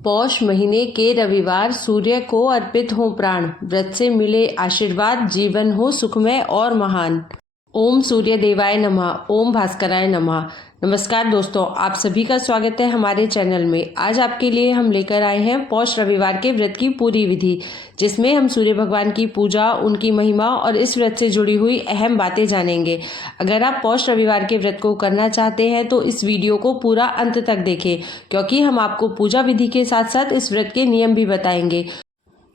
पौष महीने के रविवार सूर्य को अर्पित हो प्राण, व्रत से मिले आशीर्वाद, जीवन हो सुखमय और महान। ओम सूर्य देवाय नमः, ओम भास्कराय नमः। नमस्कार दोस्तों, आप सभी का स्वागत है हमारे चैनल में। आज आपके लिए हम लेकर आए हैं पौष रविवार के व्रत की पूरी विधि, जिसमें हम सूर्य भगवान की पूजा, उनकी महिमा और इस व्रत से जुड़ी हुई अहम बातें जानेंगे। अगर आप पौष रविवार के व्रत को करना चाहते हैं तो इस वीडियो को पूरा अंत तक देखें, क्योंकि हम आपको पूजा विधि के साथ साथ इस व्रत के नियम भी बताएंगे।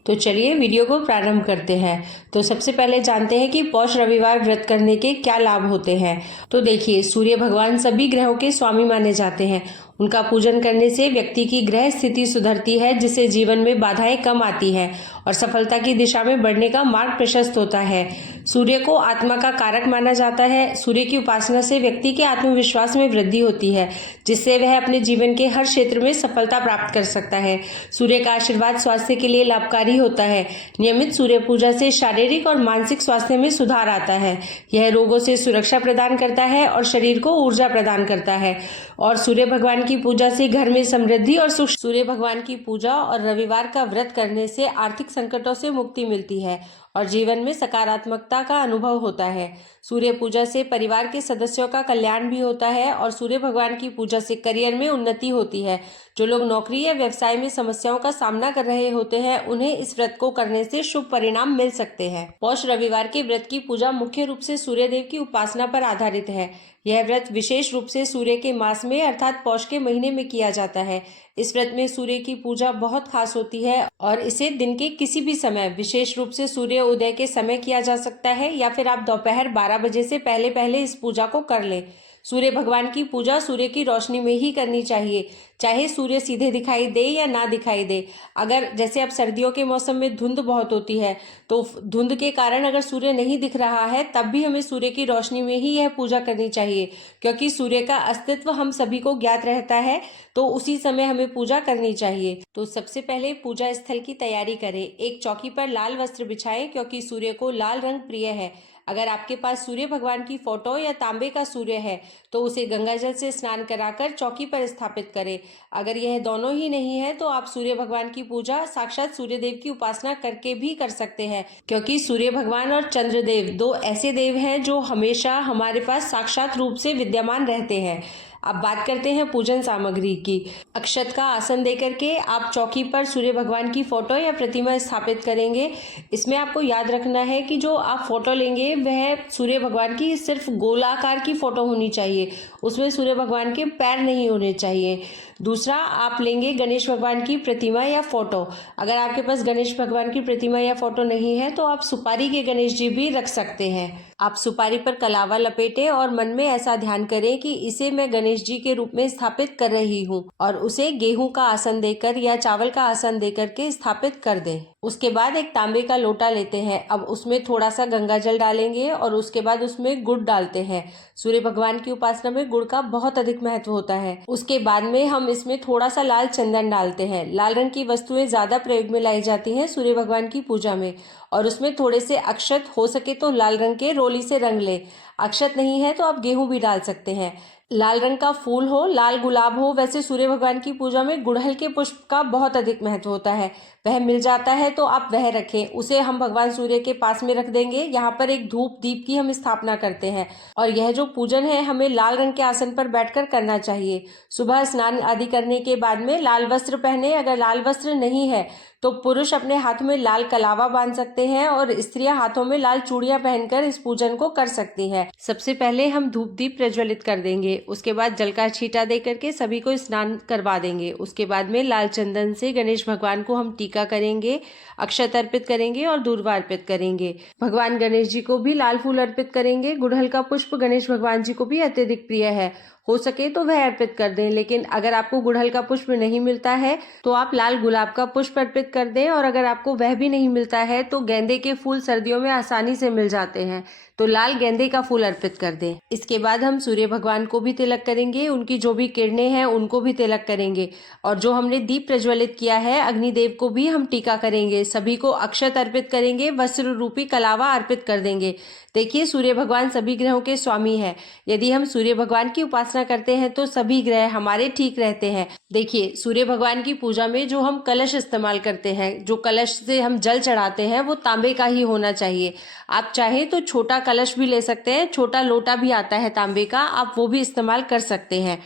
तो चलिए वीडियो को प्रारंभ करते हैं। तो सबसे पहले जानते हैं कि पौष रविवार व्रत करने के क्या लाभ होते हैं। तो देखिए, सूर्य भगवान सभी ग्रहों के स्वामी माने जाते हैं। उनका पूजन करने से व्यक्ति की ग्रह स्थिति सुधरती है, जिससे जीवन में बाधाएं कम आती हैं और सफलता की दिशा में बढ़ने का मार्ग प्रशस्त होता है। सूर्य को आत्मा का कारक माना जाता है। सूर्य की उपासना से व्यक्ति के आत्मविश्वास में वृद्धि होती है, जिससे वह अपने जीवन के हर क्षेत्र में सफलता प्राप्त कर सकता है। सूर्य का आशीर्वाद स्वास्थ्य के लिए लाभकारी होता है। नियमित सूर्य पूजा से शारीरिक और मानसिक स्वास्थ्य में सुधार आता है। यह रोगों से सुरक्षा प्रदान करता है और शरीर को ऊर्जा प्रदान करता है। और सूर्य भगवान की पूजा से घर में समृद्धि और सुख। सूर्य भगवान की पूजा और रविवार का व्रत करने से आर्थिक संकटों से मुक्ति मिलती है और जीवन में सकारात्मकता का अनुभव होता है। सूर्य पूजा से परिवार के सदस्यों का कल्याण भी होता है और सूर्य भगवान की पूजा से करियर में उन्नति होती है। जो लोग नौकरी या व्यवसाय में समस्याओं का सामना कर रहे होते हैं, उन्हें इस व्रत को करने से शुभ परिणाम मिल सकते हैं। पौष रविवार के व्रत की पूजा मुख्य रूप से सूर्य देव की उपासना पर आधारित है। यह व्रत विशेष रूप से सूर्य के मास में अर्थात पौष के महीने में किया जाता है। इस व्रत में सूर्य की पूजा बहुत खास होती है और इसे दिन के किसी भी समय, विशेष रूप से सूर्य उदय के समय किया जा सकता है या फिर आप दोपहर 12 बजे से पहले पहले इस पूजा को कर लें। सूर्य भगवान की पूजा सूर्य की रोशनी में ही करनी चाहिए, चाहे सूर्य सीधे दिखाई दे या ना दिखाई दे। अगर जैसे अब सर्दियों के मौसम में धुंध बहुत होती है, तो धुंध के कारण अगर सूर्य नहीं दिख रहा है, तब भी हमें सूर्य की रोशनी में ही यह पूजा करनी चाहिए, क्योंकि सूर्य का अस्तित्व हम सभी को ज्ञात रहता है, तो उसी समय हमें पूजा करनी चाहिए। तो सबसे पहले पूजा स्थल की तैयारी करें। एक चौकी पर लाल वस्त्र बिछाएं, क्योंकि सूर्य को लाल रंग प्रिय है। अगर आपके पास सूर्य भगवान की फोटो या तांबे का सूर्य है तो उसे गंगाजल से स्नान कराकर चौकी पर स्थापित करें। अगर यह दोनों ही नहीं है तो आप सूर्य भगवान की पूजा साक्षात सूर्य देव की उपासना करके भी कर सकते हैं, क्योंकि सूर्य भगवान और चंद्रदेव दो ऐसे देव हैं जो हमेशा हमारे पास साक्षात रूप से विद्यमान रहते हैं। अब बात करते हैं पूजन सामग्री की। अक्षत का आसन देकर के आप चौकी पर सूर्य भगवान की फोटो या प्रतिमा स्थापित करेंगे। इसमें आपको याद रखना है कि जो आप फोटो लेंगे वह सूर्य भगवान की सिर्फ गोलाकार की फोटो होनी चाहिए, उसमें सूर्य भगवान के पैर नहीं होने चाहिए। दूसरा, आप लेंगे गणेश भगवान की प्रतिमा या फोटो। अगर आपके पास गणेश भगवान की प्रतिमा या फोटो नहीं है तो आप सुपारी के गणेश जी भी रख सकते हैं। आप सुपारी पर कलावा लपेटें और मन में ऐसा ध्यान करें कि इसे मैं गणेश जी के रूप में स्थापित कर रही हूँ, और उसे गेहूं का आसन देकर या चावल का आसन देकर के स्थापित कर दें। उसके बाद एक तांबे का लोटा लेते हैं। अब उसमें थोड़ा सा गंगा जल डालेंगे और उसके बाद उसमें गुड़ डालते हैं। सूर्य भगवान की उपासना में गुड़ का बहुत अधिक महत्व होता है। उसके बाद में हम इसमें थोड़ा सा लाल चंदन डालते हैं। लाल रंग की वस्तुएं ज्यादा प्रयोग में लाई जाती हैं सूर्य भगवान की पूजा में। और उसमें थोड़े से अक्षत, हो सके तो लाल रंग के रोली से रंग ले। अक्षत नहीं है तो आप गेहूं भी डाल सकते हैं। लाल रंग का फूल हो, लाल गुलाब हो। वैसे सूर्य भगवान की पूजा में गुड़हल के पुष्प का बहुत अधिक महत्व होता है। वह मिल जाता है तो आप वह रखें। उसे हम भगवान सूर्य के पास में रख देंगे। यहाँ पर एक धूप दीप की हम स्थापना करते हैं। और यह जो पूजन है हमें लाल रंग के आसन पर बैठकर करना चाहिए। सुबह स्नान आदि करने के बाद में लाल वस्त्र पहने। अगर लाल वस्त्र नहीं है तो पुरुष अपने हाथ में लाल कलावा बांध सकते हैं और स्त्रियां हाथों में लाल चूड़ियां पहनकर इस पूजन को कर सकती हैं। सबसे पहले हम धूप दीप प्रज्वलित कर देंगे। उसके बाद जल का छींटा दे करके सभी को स्नान करवा देंगे। उसके बाद में लाल चंदन से गणेश भगवान को हम टीका करेंगे, अक्षत अर्पित करेंगे और दूर्वा अर्पित करेंगे। भगवान गणेश जी को भी लाल फूल अर्पित करेंगे। गुड़हल का पुष्प गणेश भगवान जी को भी अत्यधिक प्रिय है। हो सके तो वह अर्पित कर दें, लेकिन अगर आपको गुड़हल का पुष्प नहीं मिलता है तो आप लाल गुलाब का पुष्प अर्पित कर दें। और अगर आपको वह भी नहीं मिलता है तो गेंदे के फूल सर्दियों में आसानी से मिल जाते हैं, तो लाल गेंदे का फूल अर्पित कर दें। इसके बाद हम सूर्य भगवान को भी तिलक करेंगे। उनकी जो भी किरणें हैं उनको भी तिलक करेंगे। और जो हमने दीप प्रज्वलित किया है अग्निदेव को भी हम टीका करेंगे। सभी को अक्षत अर्पित करेंगे, वस्त्र रूपी कलावा अर्पित कर देंगे। देखिए, सूर्य भगवान सभी ग्रहों के स्वामी है। यदि हम सूर्य भगवान की उपासना उपासना करते हैं तो सभी ग्रह हमारे ठीक रहते हैं। देखिए, सूर्य भगवान की पूजा में जो हम कलश इस्तेमाल करते हैं, जो कलश से हम जल चढ़ाते हैं, वो तांबे का ही होना चाहिए। आप चाहे तो छोटा कलश भी ले सकते हैं, छोटा लोटा भी आता है तांबे का, आप वो भी इस्तेमाल कर सकते हैं,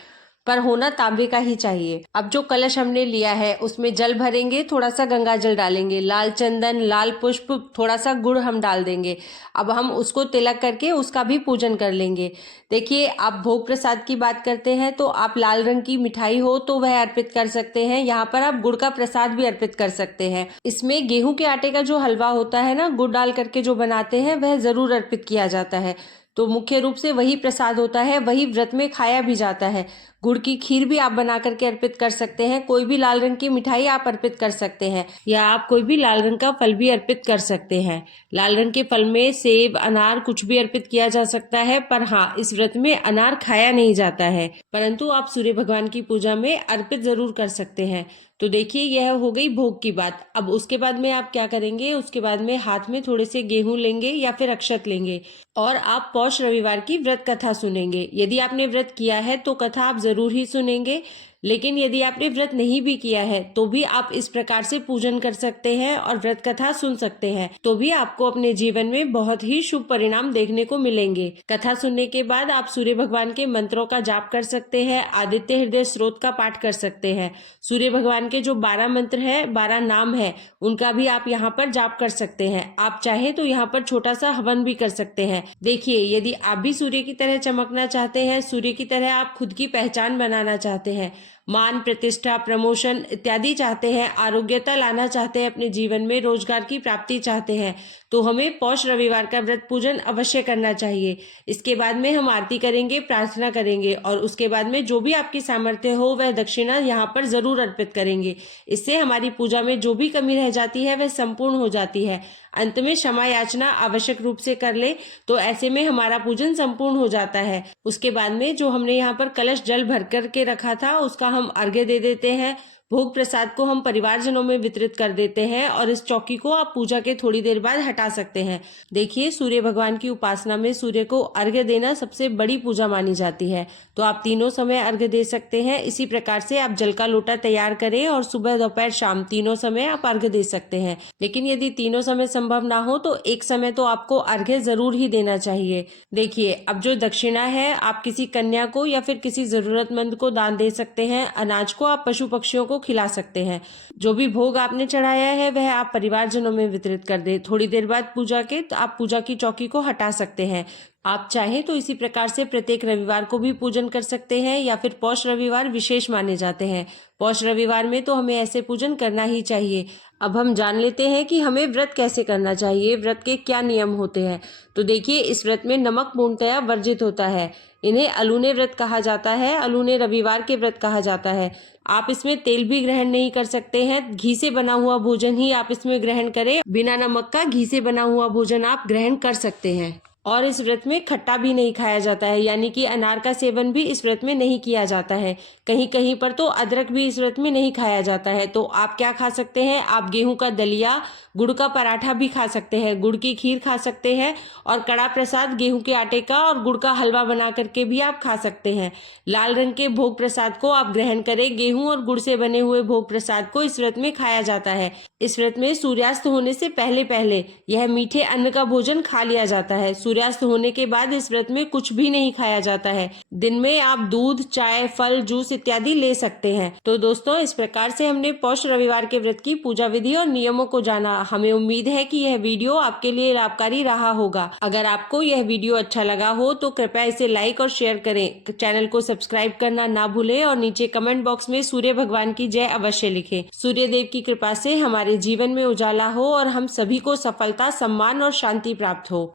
पर होना तांबे का ही चाहिए। अब जो कलश हमने लिया है उसमें जल भरेंगे, थोड़ा सा गंगा जल डालेंगे, लाल चंदन, लाल पुष्प, थोड़ा सा गुड़ हम डाल देंगे। अब हम उसको तिलक करके उसका भी पूजन कर लेंगे। देखिए, आप भोग प्रसाद की बात करते हैं तो आप लाल रंग की मिठाई हो तो वह अर्पित कर सकते हैं। यहाँ पर आप गुड़ का प्रसाद भी अर्पित कर सकते हैं। इसमें गेहूं के आटे का जो हलवा होता है ना, गुड़ डाल करके जो बनाते हैं, वह जरूर अर्पित किया जाता है। तो मुख्य रूप से वही प्रसाद होता है, वही व्रत में खाया भी जाता है। गुड़ की खीर भी आप बना करके अर्पित कर सकते हैं। कोई भी लाल रंग की मिठाई आप अर्पित कर सकते हैं, या आप कोई भी लाल रंग का फल भी अर्पित कर सकते हैं। लाल रंग के फल में सेब, अनार कुछ भी अर्पित किया जा सकता है, पर हाँ, इस व्रत में अनार खाया नहीं जाता है, परंतु आप सूर्य भगवान की पूजा में अर्पित जरूर कर सकते हैं। तो देखिए, यह हो गई भोग की बात। अब उसके बाद में आप क्या करेंगे, उसके बाद में हाथ में थोड़े से गेहूं लेंगे या फिर अक्षत लेंगे और आप पौष रविवार की व्रत कथा सुनेंगे। यदि आपने व्रत किया है तो कथा आप जरूर ही सुनेंगे, लेकिन यदि आपने व्रत नहीं भी किया है तो भी आप इस प्रकार से पूजन कर सकते हैं और व्रत कथा सुन सकते हैं, तो भी आपको अपने जीवन में बहुत ही शुभ परिणाम देखने को मिलेंगे। कथा सुनने के बाद आप सूर्य भगवान के मंत्रों का जाप कर सकते हैं, आदित्य हृदय स्त्रोत का पाठ कर सकते हैं। सूर्य भगवान के जो 12 मंत्र है, 12 नाम है, उनका भी आप यहाँ पर जाप कर सकते हैं। आप चाहे तो यहाँ पर छोटा सा हवन भी कर सकते हैं। देखिए, यदि आप भी सूर्य की तरह चमकना चाहते हैं, सूर्य की तरह आप खुद की पहचान बनाना चाहते हैं, मान, प्रतिष्ठा, प्रमोशन इत्यादि चाहते हैं, आरोग्यता लाना चाहते हैं अपने जीवन में, रोजगार की प्राप्ति चाहते हैं, तो हमें पौष रविवार का व्रत पूजन अवश्य करना चाहिए। इसके बाद में हम आरती करेंगे, प्रार्थना करेंगे और उसके बाद में जो भी आपकी सामर्थ्य हो वह दक्षिणा यहाँ पर जरूर अर्पित करेंगे। इससे हमारी पूजा में जो भी कमी रह जाती है वह संपूर्ण हो जाती है। अंत में क्षमा याचना आवश्यक रूप से कर ले, तो ऐसे में हमारा पूजन संपूर्ण हो जाता है। उसके बाद में जो हमने यहाँ पर कलश जल भर करके रखा था उसका हम अर्घ्य दे देते हैं। भोग प्रसाद को हम परिवारजनों में वितरित कर देते हैं और इस चौकी को आप पूजा के थोड़ी देर बाद हटा सकते हैं। देखिए, सूर्य भगवान की उपासना में सूर्य को अर्घ्य देना सबसे बड़ी पूजा मानी जाती है, तो आप तीनों समय अर्घ्य दे सकते हैं। इसी प्रकार से आप जल का लोटा तैयार करें और सुबह, दोपहर, शाम तीनों समय आप अर्घ्य दे सकते हैं। लेकिन यदि तीनों समय संभव ना हो तो एक समय तो आपको अर्घ्य जरूर ही देना चाहिए। देखिए, अब जो दक्षिणा है आप किसी कन्या को या फिर किसी जरूरतमंद को दान दे सकते हैं। अनाज को आप पशु पक्षियों को खिला सकते हैं। जो भी भोग आपने चढ़ाया है वह आप परिवारजनों में वितरित कर दे। थोड़ी देर बाद पूजा के तो आप पूजा की चौकी को हटा सकते हैं। आप चाहें तो इसी प्रकार से प्रत्येक रविवार को भी पूजन कर सकते हैं, या फिर पौष रविवार विशेष माने जाते हैं। पौष रविवार में तो हमें ऐसे पूजन करना ही चाहिए। अब हम जान लेते हैं कि हमें व्रत कैसे करना चाहिए, व्रत के क्या नियम होते हैं। तो देखिए, इस व्रत में नमक पूर्णतया वर्जित होता है। इन्हें अलूने व्रत कहा जाता है, अलूने रविवार के व्रत कहा जाता है। आप इसमें तेल भी ग्रहण नहीं कर सकते हैं। घी से बना हुआ भोजन ही आप इसमें ग्रहण करें। बिना नमक का घी से बना हुआ भोजन आप ग्रहण कर सकते हैं। और इस व्रत में खट्टा भी नहीं खाया जाता है, यानी कि अनार का सेवन भी इस व्रत में नहीं किया जाता है। कहीं कहीं पर तो अदरक भी इस व्रत में नहीं खाया जाता है। तो आप क्या खा सकते हैं, आप गेहूं का दलिया, गुड़ का पराठा भी खा सकते हैं, गुड़ की खीर खा सकते हैं, और कड़ा प्रसाद गेहूं के आटे का और गुड़ का हलवा बना करके भी आप खा सकते हैं। लाल रंग के भोग प्रसाद को आप ग्रहण करें। गेहूं और गुड़ से बने हुए भोग प्रसाद को इस व्रत में खाया जाता है। इस व्रत में सूर्यास्त होने से पहले पहले यह मीठे अन्न का भोजन खा लिया जाता है। सूर्यास्त होने के बाद इस व्रत में कुछ भी नहीं खाया जाता है। दिन में आप दूध, चाय, फल, जूस इत्यादि ले सकते हैं। तो दोस्तों, इस प्रकार से हमने पौष रविवार के व्रत की पूजा विधि और नियमों को जाना। हमें उम्मीद है कि यह वीडियो आपके लिए लाभकारी रहा होगा। अगर आपको यह वीडियो अच्छा लगा हो तो कृपया इसे लाइक और शेयर करें। चैनल को सब्सक्राइब करना ना भूलें और नीचे कमेंट बॉक्स में सूर्य भगवान की जय अवश्य लिखें। सूर्य देव की कृपा से हमारे जीवन में उजाला हो और हम सभी को सफलता, सम्मान और शांति प्राप्त हो।